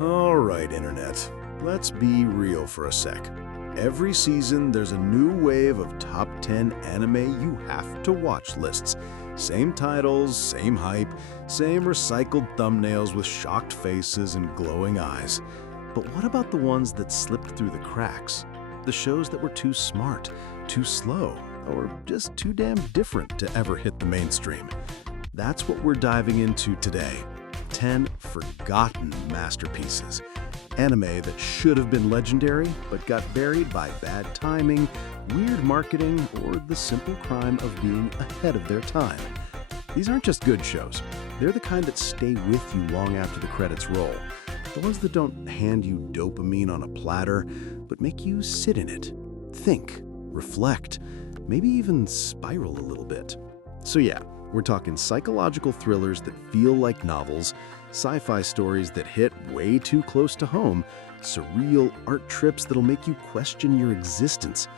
Alright, Internet. Let's be real for a sec. Every season, there's a new wave of top 10 anime you have to watch lists. Same titles, same hype, same recycled thumbnails with shocked faces and glowing eyes. But what about the ones that slipped through the cracks? The shows that were too smart, too slow, or just too damn different to ever hit the mainstream. That's what we're diving into today. 10 forgotten masterpieces. Anime that should have been legendary, but got buried by bad timing, weird marketing, or the simple crime of being ahead of their time. These aren't just good shows. They're the kind that stay with you long after the credits roll. The ones that don't hand you dopamine on a platter, but make you sit in it, think, reflect, maybe even spiral a little bit. So yeah, we're talking psychological thrillers that feel like novels, sci-fi stories that hit way too close to home, surreal art trips that'll make you question your existence.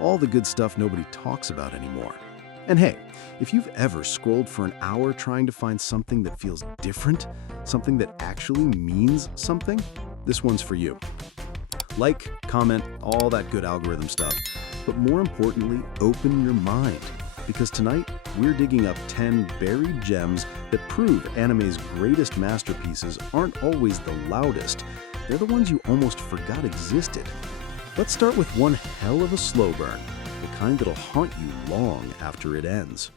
All the good stuff nobody talks about anymore. And hey, if you've ever scrolled for an hour trying to find something that feels different, something that actually means something, this one's for you. Like, comment, all that good algorithm stuff. But more importantly, open your mind. Because tonight, we're digging up 10 buried gems that prove anime's greatest masterpieces aren't always the loudest. They're the ones you almost forgot existed. Let's start with one hell of a slow burn, the kind that'll haunt you long after it ends.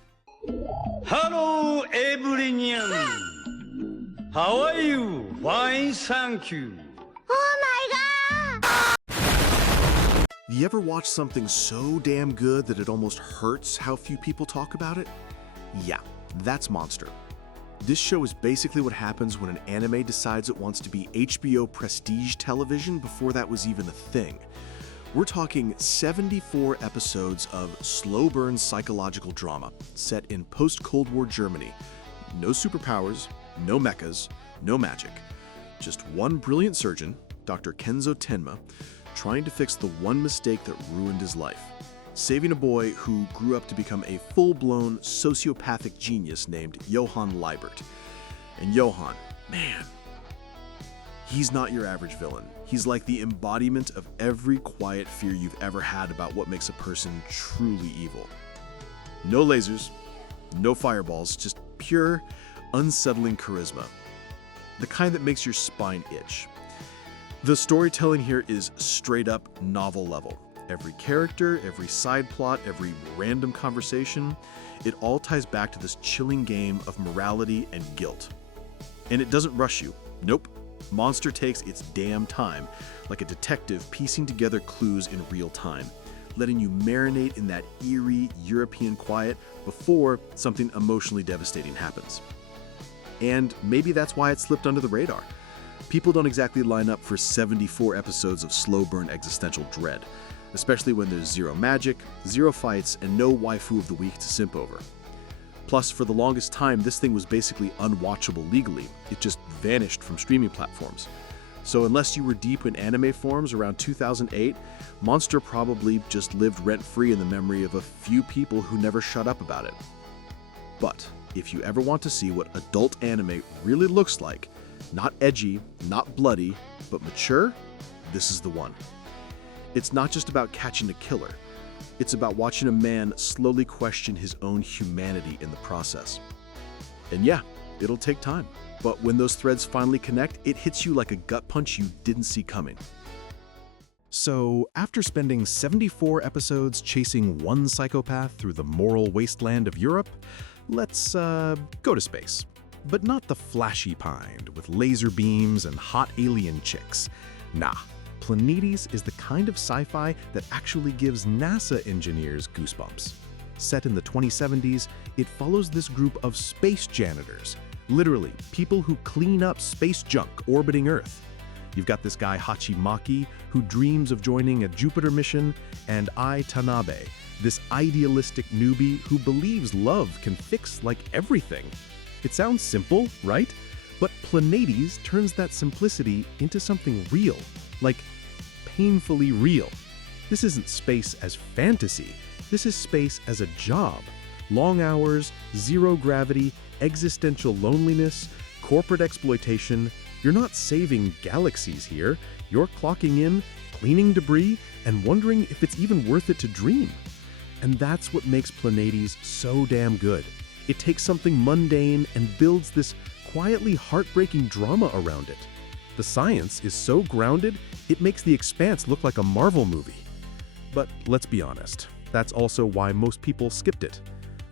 Hello, everyone. How are you? Fine, thank you. Oh my god! You ever watch something so damn good that it almost hurts how few people talk about it? Yeah, that's Monster. This show is basically what happens when an anime decides it wants to be HBO prestige television before that was even a thing. We're talking 74 episodes of slow burn psychological drama set in post-Cold War Germany. No superpowers, no mechas, no magic. Just one brilliant surgeon, Dr. Kenzo Tenma, trying to fix the one mistake that ruined his life, saving a boy who grew up to become a full-blown sociopathic genius named Johann Liebert. And Johann, man, he's not your average villain. He's like the embodiment of every quiet fear you've ever had about what makes a person truly evil. No lasers, no fireballs, just pure, unsettling charisma. The kind that makes your spine itch. The storytelling here is straight up novel level. Every character, every side plot, every random conversation, it all ties back to this chilling game of morality and guilt. And it doesn't rush you. Nope. Monster takes its damn time, like a detective piecing together clues in real time, letting you marinate in that eerie European quiet before something emotionally devastating happens. And maybe that's why it slipped under the radar. People don't exactly line up for 74 episodes of slow burn existential dread, especially when there's zero magic, zero fights, and no waifu of the week to simp over. Plus, for the longest time, this thing was basically unwatchable legally. It just vanished from streaming platforms. So unless you were deep in anime forums around 2008, Monster probably just lived rent-free in the memory of a few people who never shut up about it. But if you ever want to see what adult anime really looks like, not edgy, not bloody, but mature, this is the one. It's not just about catching a killer. It's about watching a man slowly question his own humanity in the process. And yeah, it'll take time. But when those threads finally connect, it hits you like a gut punch you didn't see coming. So, after spending 74 episodes chasing one psychopath through the moral wasteland of Europe, let's go to space. But not the flashy kind, with laser beams and hot alien chicks. Nah, Planetes is the kind of sci-fi that actually gives NASA engineers goosebumps. Set in the 2070s, it follows this group of space janitors, literally people who clean up space junk orbiting Earth. You've got this guy Hachi Maki, who dreams of joining a Jupiter mission, and Ai Tanabe, this idealistic newbie who believes love can fix like everything. It sounds simple, right? But Planetes turns that simplicity into something real, like painfully real. This isn't space as fantasy. This is space as a job. Long hours, zero gravity, existential loneliness, corporate exploitation, You're not saving galaxies here. You're clocking in, cleaning debris, and wondering if it's even worth it to dream. And that's what makes Planades so damn good. It takes something mundane and builds this quietly heartbreaking drama around it. The science is so grounded, it makes The Expanse look like a Marvel movie. But let's be honest, that's also why most people skipped it.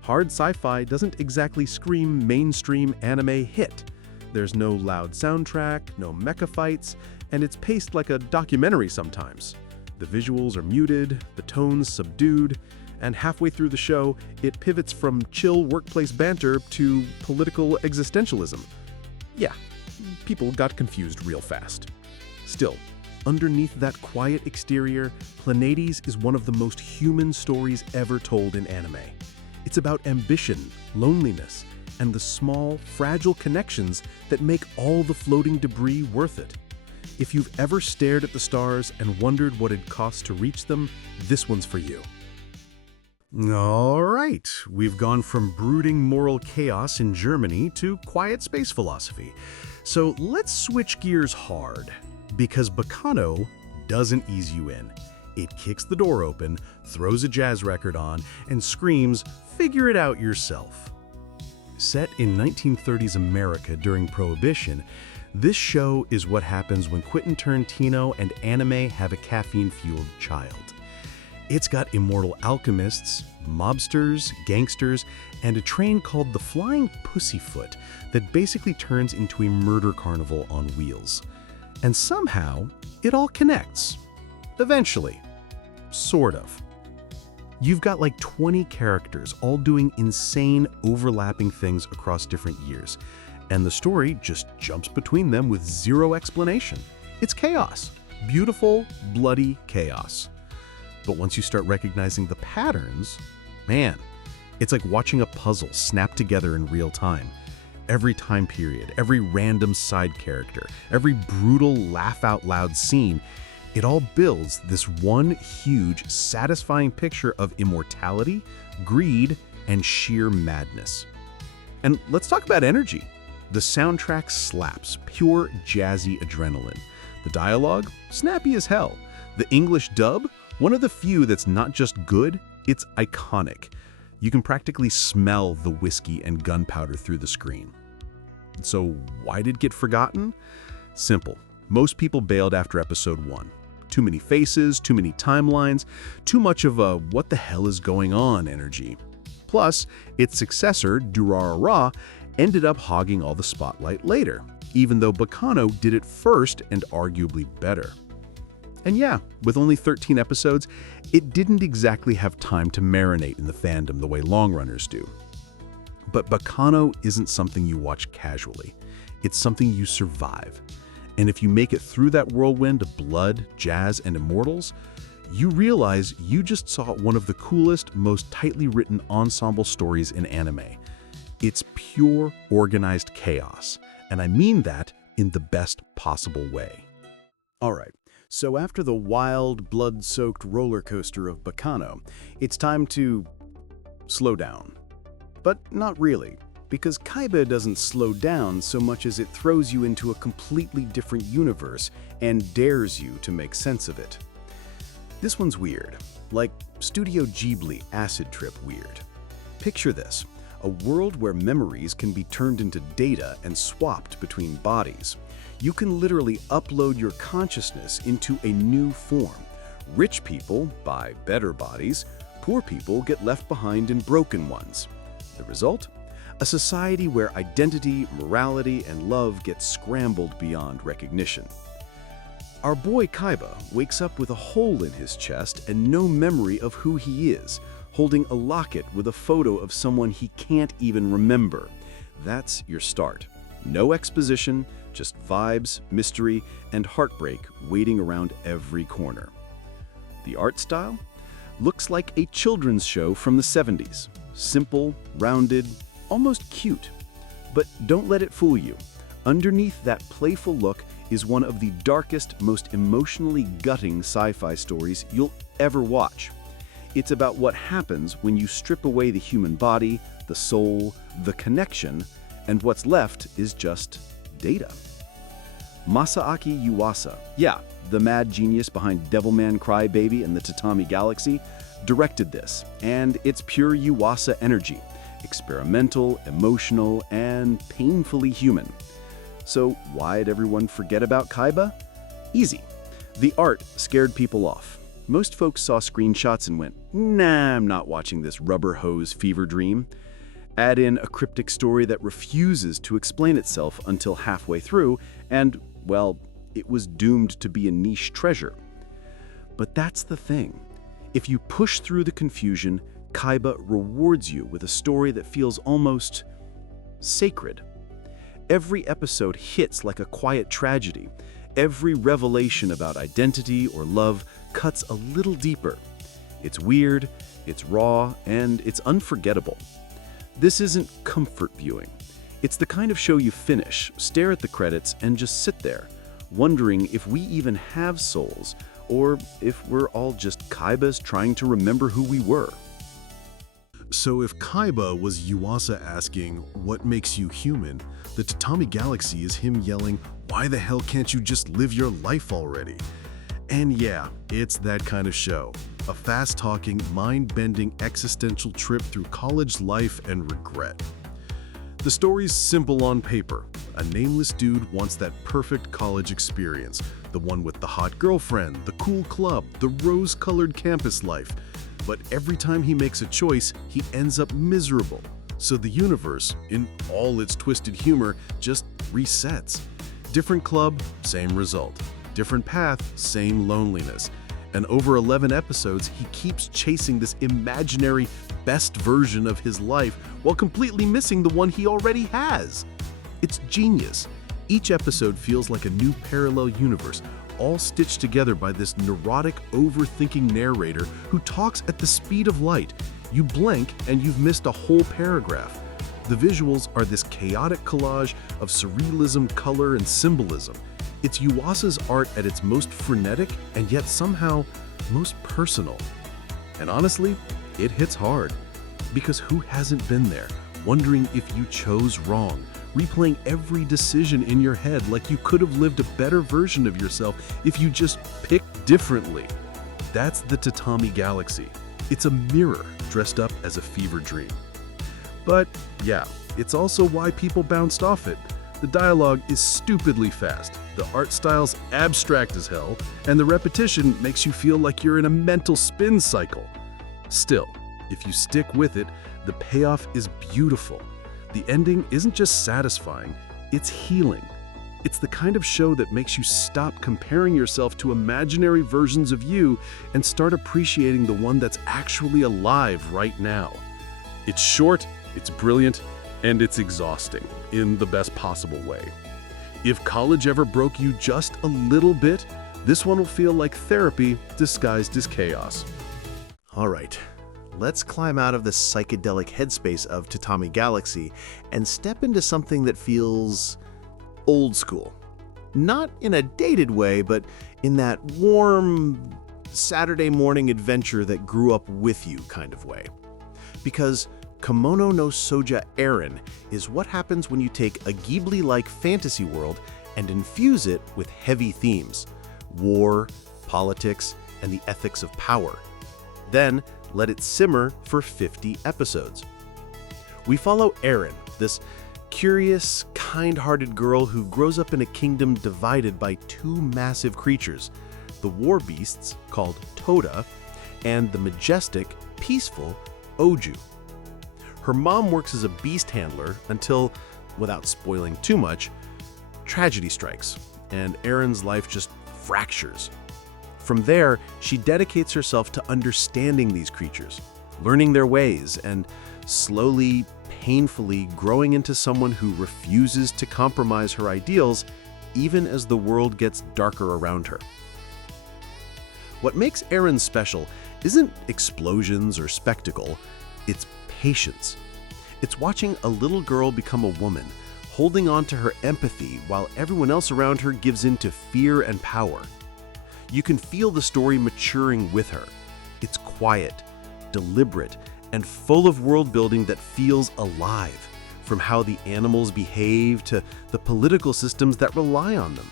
Hard sci-fi doesn't exactly scream mainstream anime hit. There's no loud soundtrack, no mecha fights, and it's paced like a documentary sometimes. The visuals are muted, the tones subdued, and halfway through the show, it pivots from chill workplace banter to political existentialism. Yeah, people got confused real fast. Still, underneath that quiet exterior, Planades is one of the most human stories ever told in anime. It's about ambition, loneliness, and the small, fragile connections that make all the floating debris worth it. If you've ever stared at the stars and wondered what it costs to reach them, this one's for you. All right, we've gone from brooding moral chaos in Germany to quiet space philosophy. So let's switch gears hard, because Baccano doesn't ease you in. It kicks the door open, throws a jazz record on, and screams, "Figure it out yourself." Set in 1930s America during Prohibition, this show is what happens when Quentin Tarantino and anime have a caffeine-fueled child. It's got immortal alchemists, mobsters, gangsters, and a train called the Flying Pussyfoot that basically turns into a murder carnival on wheels. And somehow, it all connects. Eventually. Sort of. You've got like 20 characters all doing insane overlapping things across different years, and the story just jumps between them with zero explanation. It's chaos. Beautiful, bloody chaos. But once you start recognizing the patterns, man, it's like watching a puzzle snap together in real time. Every time period, every random side character, every brutal laugh-out-loud scene, it all builds this one huge, satisfying picture of immortality, greed, and sheer madness. And let's talk about energy. The soundtrack slaps, pure jazzy adrenaline. The dialogue, snappy as hell. The English dub, one of the few that's not just good, it's iconic. You can practically smell the whiskey and gunpowder through the screen. So why did it get forgotten? Simple. Most people bailed after episode 1. Too many faces, too many timelines, too much of a what the hell is going on energy. Plus, its successor, Durarara, ended up hogging all the spotlight later, even though Baccano did it first and arguably better. And yeah, with only 13 episodes, it didn't exactly have time to marinate in the fandom the way longrunners do. But Baccano isn't something you watch casually. It's something you survive. And if you make it through that whirlwind of blood, jazz, and immortals, you realize you just saw one of the coolest, most tightly written ensemble stories in anime. It's pure, organized chaos, and I mean that in the best possible way. All right. So after the wild, blood-soaked roller coaster of Baccano, it's time to slow down. But not really, because Kaiba doesn't slow down so much as it throws you into a completely different universe and dares you to make sense of it. This one's weird, like Studio Ghibli acid trip weird. Picture this, a world where memories can be turned into data and swapped between bodies. You can literally upload your consciousness into a new form. Rich people buy better bodies, poor people get left behind in broken ones. The result? A society where identity, morality, and love get scrambled beyond recognition. Our boy Kaiba wakes up with a hole in his chest and no memory of who he is, holding a locket with a photo of someone he can't even remember. That's your start. No exposition, just vibes, mystery, and heartbreak waiting around every corner. The art style? Looks like a children's show from the 70s. Simple, rounded, almost cute. But don't let it fool you. Underneath that playful look is one of the darkest, most emotionally gutting sci-fi stories you'll ever watch. It's about what happens when you strip away the human body, the soul, the connection, and what's left is just data. Masaaki Yuasa, yeah, the mad genius behind Devilman Crybaby and the Tatami Galaxy, directed this, and it's pure Yuasa energy, experimental, emotional, and painfully human. So why'd everyone forget about Kaiba? Easy. The art scared people off. Most folks saw screenshots and went, nah, I'm not watching this rubber hose fever dream. Add in a cryptic story that refuses to explain itself until halfway through, and, well, it was doomed to be a niche treasure. But that's the thing. If you push through the confusion, Kaiba rewards you with a story that feels almost sacred. Every episode hits like a quiet tragedy. Every revelation about identity or love cuts a little deeper. It's weird, it's raw, and it's unforgettable. This isn't comfort viewing. It's the kind of show you finish, stare at the credits, and just sit there, wondering if we even have souls, or if we're all just Kaibas trying to remember who we were. So if Kaiba was Yuasa asking, what makes you human, the Tatami Galaxy is him yelling, why the hell can't you just live your life already? And yeah, it's that kind of show. A fast-talking, mind-bending existential trip through college life and regret. The story's simple on paper. A nameless dude wants that perfect college experience. The one with the hot girlfriend, the cool club, the rose-colored campus life. But every time he makes a choice, he ends up miserable. So the universe, in all its twisted humor, just resets. Different club, same result. Different path, same loneliness. And over 11 episodes, he keeps chasing this imaginary best version of his life while completely missing the one he already has. It's genius. Each episode feels like a new parallel universe, all stitched together by this neurotic, overthinking narrator who talks at the speed of light. You blink and you've missed a whole paragraph. The visuals are this chaotic collage of surrealism, color, and symbolism. It's Yuasa's art at its most frenetic and yet somehow most personal. And honestly, it hits hard. Because who hasn't been there, wondering if you chose wrong, replaying every decision in your head like you could have lived a better version of yourself if you just picked differently? That's the Tatami Galaxy. It's a mirror dressed up as a fever dream. But yeah, it's also why people bounced off it. The dialogue is stupidly fast, the art style's abstract as hell, and the repetition makes you feel like you're in a mental spin cycle. Still, if you stick with it, the payoff is beautiful. The ending isn't just satisfying, it's healing. It's the kind of show that makes you stop comparing yourself to imaginary versions of you and start appreciating the one that's actually alive right now. It's short, it's brilliant, and it's exhausting in the best possible way. If college ever broke you just a little bit, this one will feel like therapy disguised as chaos. All right, let's climb out of the psychedelic headspace of Tatami Galaxy and step into something that feels old school. Not in a dated way, but in that warm Saturday morning adventure that grew up with you kind of way. Because Kemono no Soja Eren is what happens when you take a Ghibli-like fantasy world and infuse it with heavy themes: war, politics, and the ethics of power. Then let it simmer for 50 episodes. We follow Eren, this curious, kind-hearted girl who grows up in a kingdom divided by two massive creatures, the war beasts, called Toda, and the majestic, peaceful Oju. Her mom works as a beast handler until, without spoiling too much, tragedy strikes, and Eren's life just fractures. From there, she dedicates herself to understanding these creatures, learning their ways, and slowly, painfully growing into someone who refuses to compromise her ideals, even as the world gets darker around her. What makes Eren special isn't explosions or spectacle, it's patience. It's watching a little girl become a woman, holding on to her empathy while everyone else around her gives in to fear and power. You can feel the story maturing with her. It's quiet, deliberate, and full of world building that feels alive, from how the animals behave to the political systems that rely on them.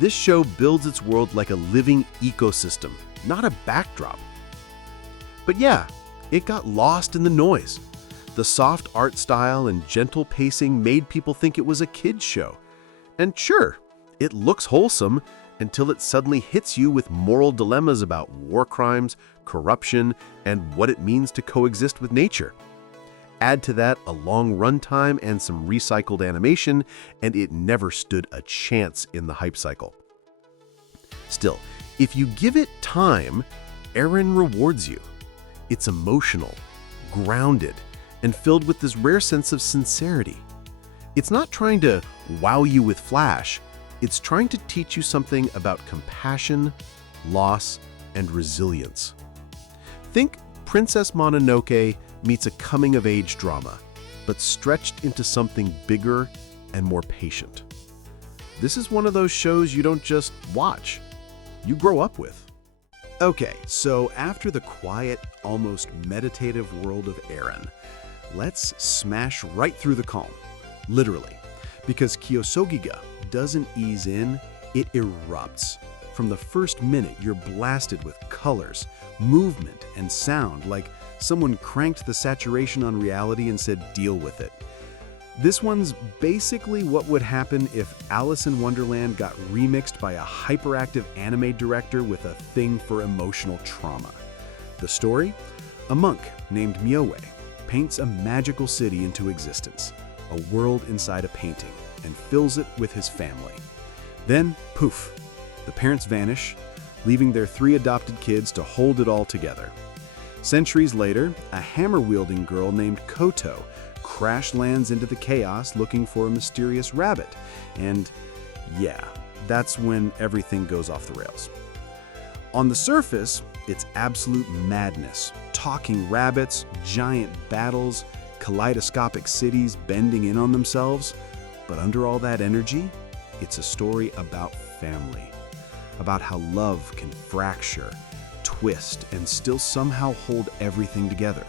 This show builds its world like a living ecosystem, not a backdrop. But yeah, it got lost in the noise. The soft art style and gentle pacing made people think it was a kid's show. And sure, it looks wholesome until it suddenly hits you with moral dilemmas about war crimes, corruption, and what it means to coexist with nature. Add to that a long runtime and some recycled animation, and it never stood a chance in the hype cycle. Still, if you give it time, Eren rewards you. It's emotional, grounded, and filled with this rare sense of sincerity. It's not trying to wow you with flash, it's trying to teach you something about compassion, loss, and resilience. Think Princess Mononoke meets a coming-of-age drama, but stretched into something bigger and more patient. This is one of those shows you don't just watch, you grow up with. Okay, so after the quiet, almost meditative world of Eren, let's smash right through the calm, literally. Because Kyosogiga doesn't ease in, it erupts. From the first minute, you're blasted with colors, movement, and sound, like someone cranked the saturation on reality and said, deal with it. This one's basically what would happen if Alice in Wonderland got remixed by a hyperactive anime director with a thing for emotional trauma. The story? A monk named Myowe paints a magical city into existence, a world inside a painting, and fills it with his family. Then, poof, the parents vanish, leaving their 3 adopted kids to hold it all together. Centuries later, a hammer-wielding girl named Koto crash lands into the chaos looking for a mysterious rabbit. And yeah, that's when everything goes off the rails. On the surface, it's absolute madness. Talking rabbits, giant battles, kaleidoscopic cities bending in on themselves. But under all that energy, it's a story about family. About how love can fracture, twist, and still somehow hold everything together.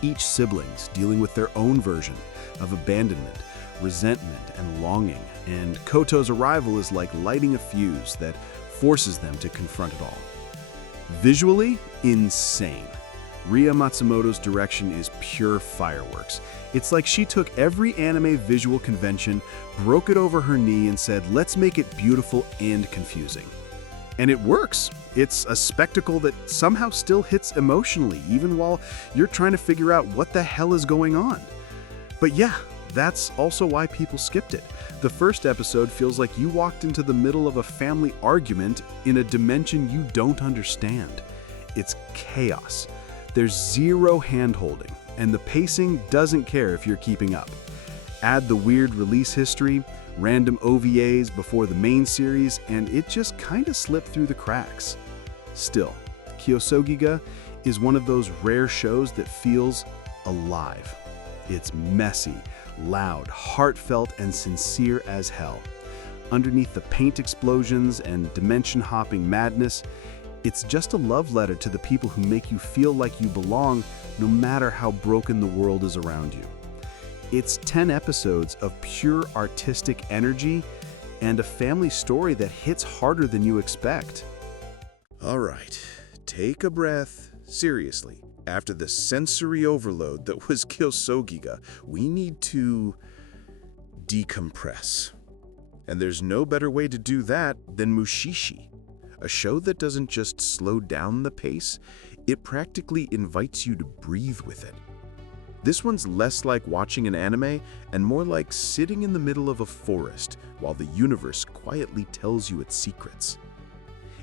Each sibling's dealing with their own version of abandonment, resentment, and longing, and Koto's arrival is like lighting a fuse that forces them to confront it all. Visually, insane. Ria Matsumoto's direction is pure fireworks. It's like she took every anime visual convention, broke it over her knee, and said, let's make it beautiful and confusing. And it works. It's a spectacle that somehow still hits emotionally, even while you're trying to figure out what the hell is going on. But yeah, that's also why people skipped it. The first episode feels like you walked into the middle of a family argument in a dimension you don't understand. It's chaos. There's zero hand-holding, and the pacing doesn't care if you're keeping up. Add the weird release history, random OVAs before the main series, and it just kinda slipped through the cracks. Still, Kyosogiga is one of those rare shows that feels alive. It's messy, loud, heartfelt, and sincere as hell. Underneath the paint explosions and dimension-hopping madness, it's just a love letter to the people who make you feel like you belong, no matter how broken the world is around you. It's 10 episodes of pure artistic energy and a family story that hits harder than you expect. All right, take a breath. Seriously, after the sensory overload that was Kyosogiga, we need to decompress. And there's no better way to do that than Mushishi, a show that doesn't just slow down the pace, it practically invites you to breathe with it. This one's less like watching an anime and more like sitting in the middle of a forest while the universe quietly tells you its secrets.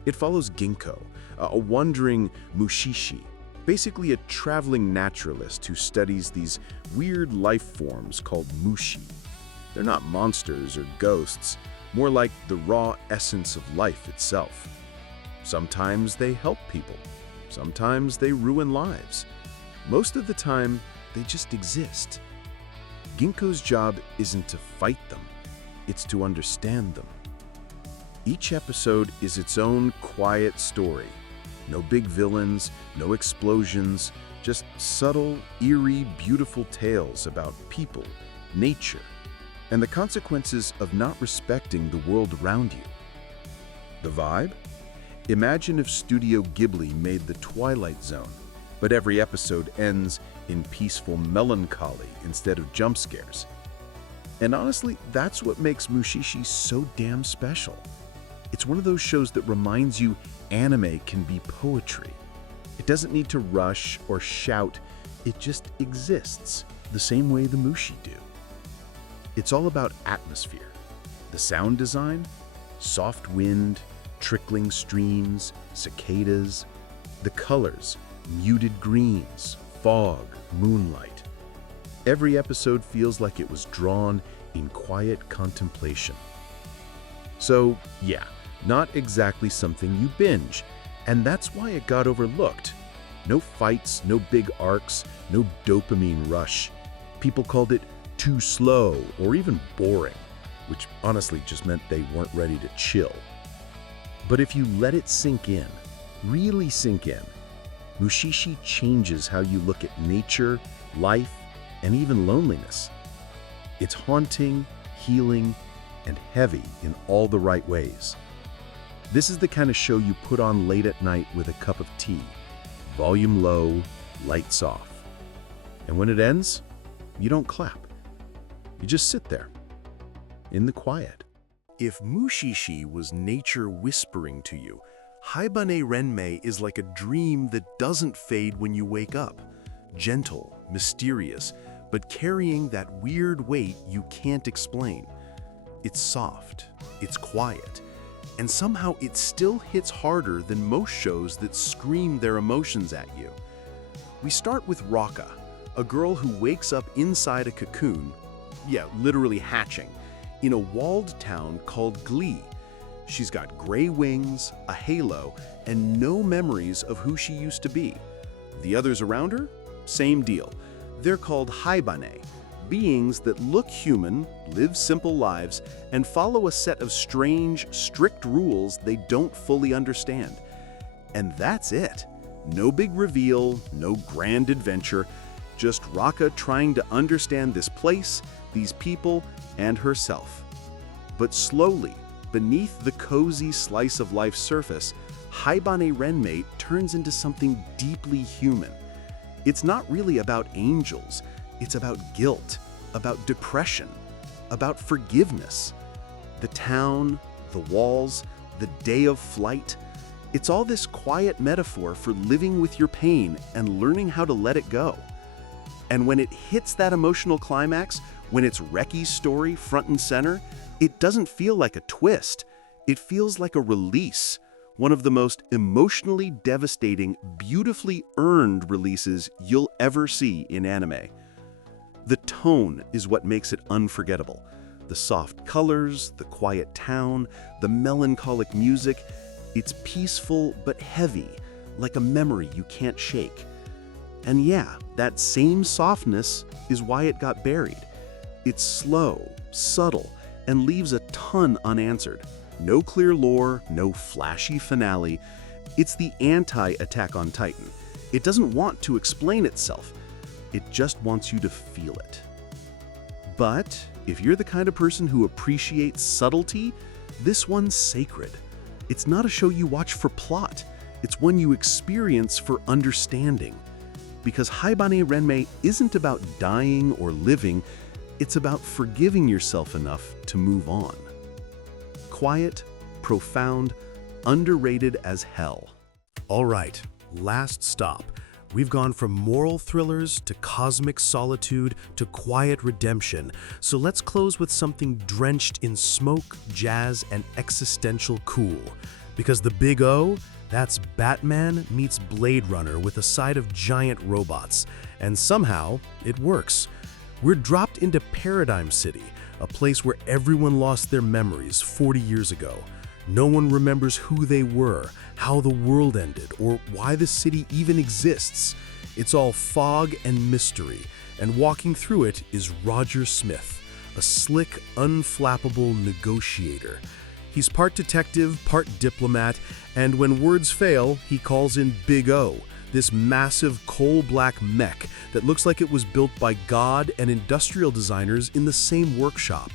It follows Ginkgo, a wandering Mushishi, basically a traveling naturalist who studies these weird life forms called mushi. They're not monsters or ghosts, more like the raw essence of life itself. Sometimes they help people, sometimes they ruin lives. Most of the time, they just exist. Ginkgo's job isn't to fight them, it's to understand them. Each episode is its own quiet story. No big villains, no explosions, just subtle, eerie, beautiful tales about people, nature, and the consequences of not respecting the world around you. The vibe? Imagine if Studio Ghibli made The Twilight Zone, but every episode ends in peaceful melancholy instead of jump scares. And honestly, that's what makes Mushishi so damn special. It's one of those shows that reminds you anime can be poetry. It doesn't need to rush or shout, it just exists, the same way the Mushi do. It's all about atmosphere. The sound design, soft wind, trickling streams, cicadas. The colors, muted greens, fog, moonlight. Every episode feels like it was drawn in quiet contemplation. So, yeah, not exactly something you binge, and that's why it got overlooked. No fights, no big arcs, no dopamine rush. People called it too slow or even boring, which honestly just meant they weren't ready to chill. But if you let it sink in, really sink in, Mushishi changes how you look at nature, life, and even loneliness. It's haunting, healing, and heavy in all the right ways. This is the kind of show you put on late at night with a cup of tea, volume low, lights off. And when it ends, you don't clap. You just sit there, in the quiet. If Mushishi was nature whispering to you, Haibane Renmei is like a dream that doesn't fade when you wake up. Gentle, mysterious, but carrying that weird weight you can't explain. It's soft, it's quiet, and somehow it still hits harder than most shows that scream their emotions at you. We start with Raka, a girl who wakes up inside a cocoon, literally hatching, in a walled town called Ghibli. She's got gray wings, a halo, and no memories of who she used to be. The others around her? Same deal. They're called Haibane, beings that look human, live simple lives, and follow a set of strange, strict rules they don't fully understand. And that's it. No big reveal, no grand adventure, just Raka trying to understand this place, these people, and herself. But slowly, beneath the cozy slice of life surface, Haibane Renmei turns into something deeply human. It's not really about angels, it's about guilt, about depression, about forgiveness. The town, the walls, the day of flight, it's all this quiet metaphor for living with your pain and learning how to let it go. And when it hits that emotional climax, when it's Reki's story front and center, it doesn't feel like a twist. It feels like a release, one of the most emotionally devastating, beautifully earned releases you'll ever see in anime. The tone is what makes it unforgettable. The soft colors, the quiet town, the melancholic music. It's peaceful but heavy, like a memory you can't shake. And yeah, that same softness is why it got buried. It's slow, subtle, and leaves a ton unanswered. No clear lore, no flashy finale. It's the anti-Attack on Titan. It doesn't want to explain itself. It just wants you to feel it. But if you're the kind of person who appreciates subtlety, this one's sacred. It's not a show you watch for plot. It's one you experience for understanding. Because Haibane Renmei isn't about dying or living, it's about forgiving yourself enough to move on. Quiet, profound, underrated as hell. All right, last stop. We've gone from moral thrillers to cosmic solitude to quiet redemption. So let's close with something drenched in smoke, jazz, and existential cool. Because the Big O, that's Batman meets Blade Runner with a side of giant robots. And somehow, it works. We're dropped into Paradigm City, a place where everyone lost their memories 40 years ago. No one remembers who they were, how the world ended, or why the city even exists. It's all fog and mystery, and walking through it is Roger Smith, a slick, unflappable negotiator. He's part detective, part diplomat, and when words fail, he calls in Big O, this massive coal-black mech that looks like it was built by God and industrial designers in the same workshop.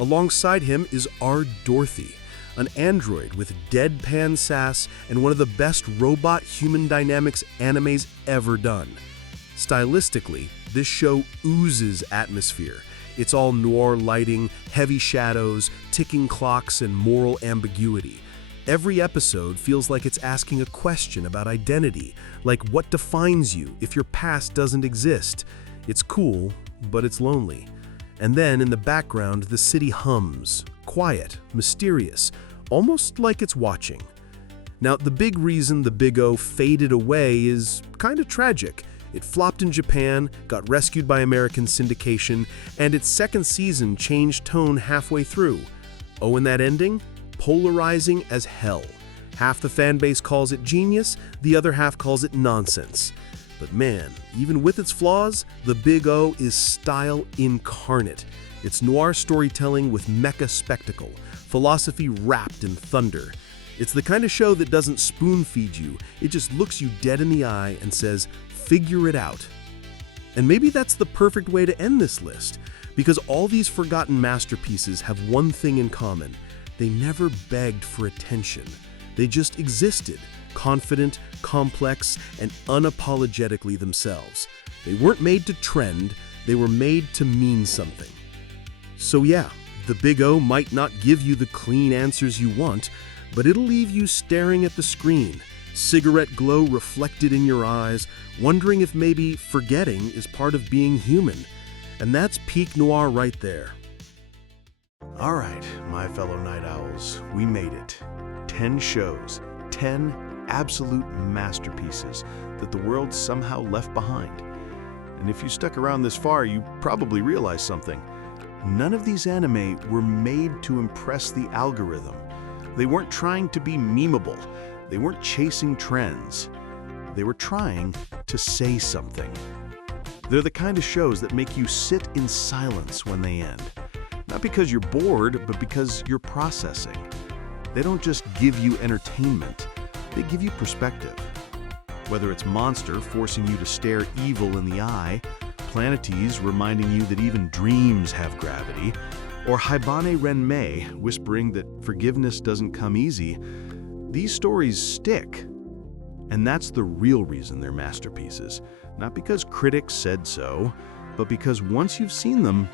Alongside him is R. Dorothy, an android with deadpan sass and one of the best robot-human dynamics animes ever done. Stylistically, this show oozes atmosphere. It's all noir lighting, heavy shadows, ticking clocks, and moral ambiguity. Every episode feels like it's asking a question about identity, like what defines you if your past doesn't exist. It's cool, but it's lonely. And then in the background, the city hums, quiet, mysterious, almost like it's watching. Now, the big reason the Big O faded away is kind of tragic. It flopped in Japan, got rescued by American syndication, and its second season changed tone halfway through. Oh, and that ending? Polarizing as hell. Half the fan base calls it genius, the other half calls it nonsense. But man, even with its flaws, The Big O is style incarnate. It's noir storytelling with mecha spectacle, philosophy wrapped in thunder. It's the kind of show that doesn't spoon-feed you, it just looks you dead in the eye and says, figure it out. And maybe that's the perfect way to end this list, because all these forgotten masterpieces have one thing in common. They never begged for attention. They just existed, confident, complex, and unapologetically themselves. They weren't made to trend, they were made to mean something. So yeah, The Big O might not give you the clean answers you want, but it'll leave you staring at the screen, cigarette glow reflected in your eyes, wondering if maybe forgetting is part of being human. And that's peak noir right there. All right, my fellow night owls, we made it. 10 shows, 10 absolute masterpieces that the world somehow left behind. And if you stuck around this far, you probably realized something. None of these anime were made to impress the algorithm. They weren't trying to be memeable. They weren't chasing trends. They were trying to say something. They're the kind of shows that make you sit in silence when they end. Not because you're bored, but because you're processing. They don't just give you entertainment, they give you perspective. Whether it's Monster forcing you to stare evil in the eye, Planetes reminding you that even dreams have gravity, or Haibane Renmei whispering that forgiveness doesn't come easy, these stories stick. And that's the real reason they're masterpieces. Not because critics said so, but because once you've seen them,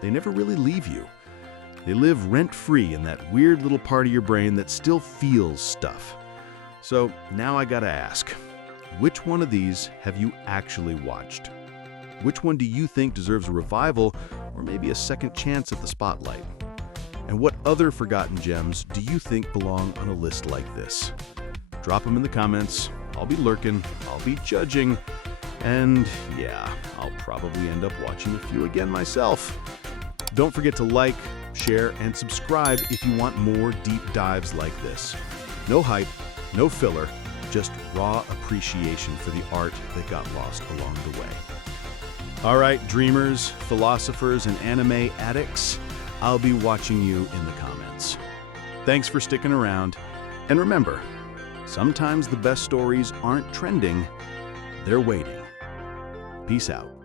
they never really leave you. They live rent-free in that weird little part of your brain that still feels stuff. So now I gotta ask, which one of these have you actually watched? Which one do you think deserves a revival or maybe a second chance at the spotlight? And what other forgotten gems do you think belong on a list like this? Drop them in the comments. I'll be lurking, I'll be judging, and yeah, I'll probably end up watching a few again myself. Don't forget to like, share, and subscribe if you want more deep dives like this. No hype, no filler, just raw appreciation for the art that got lost along the way. All right, dreamers, philosophers, and anime addicts, I'll be watching you in the comments. Thanks for sticking around, and remember, sometimes the best stories aren't trending, they're waiting. Peace out.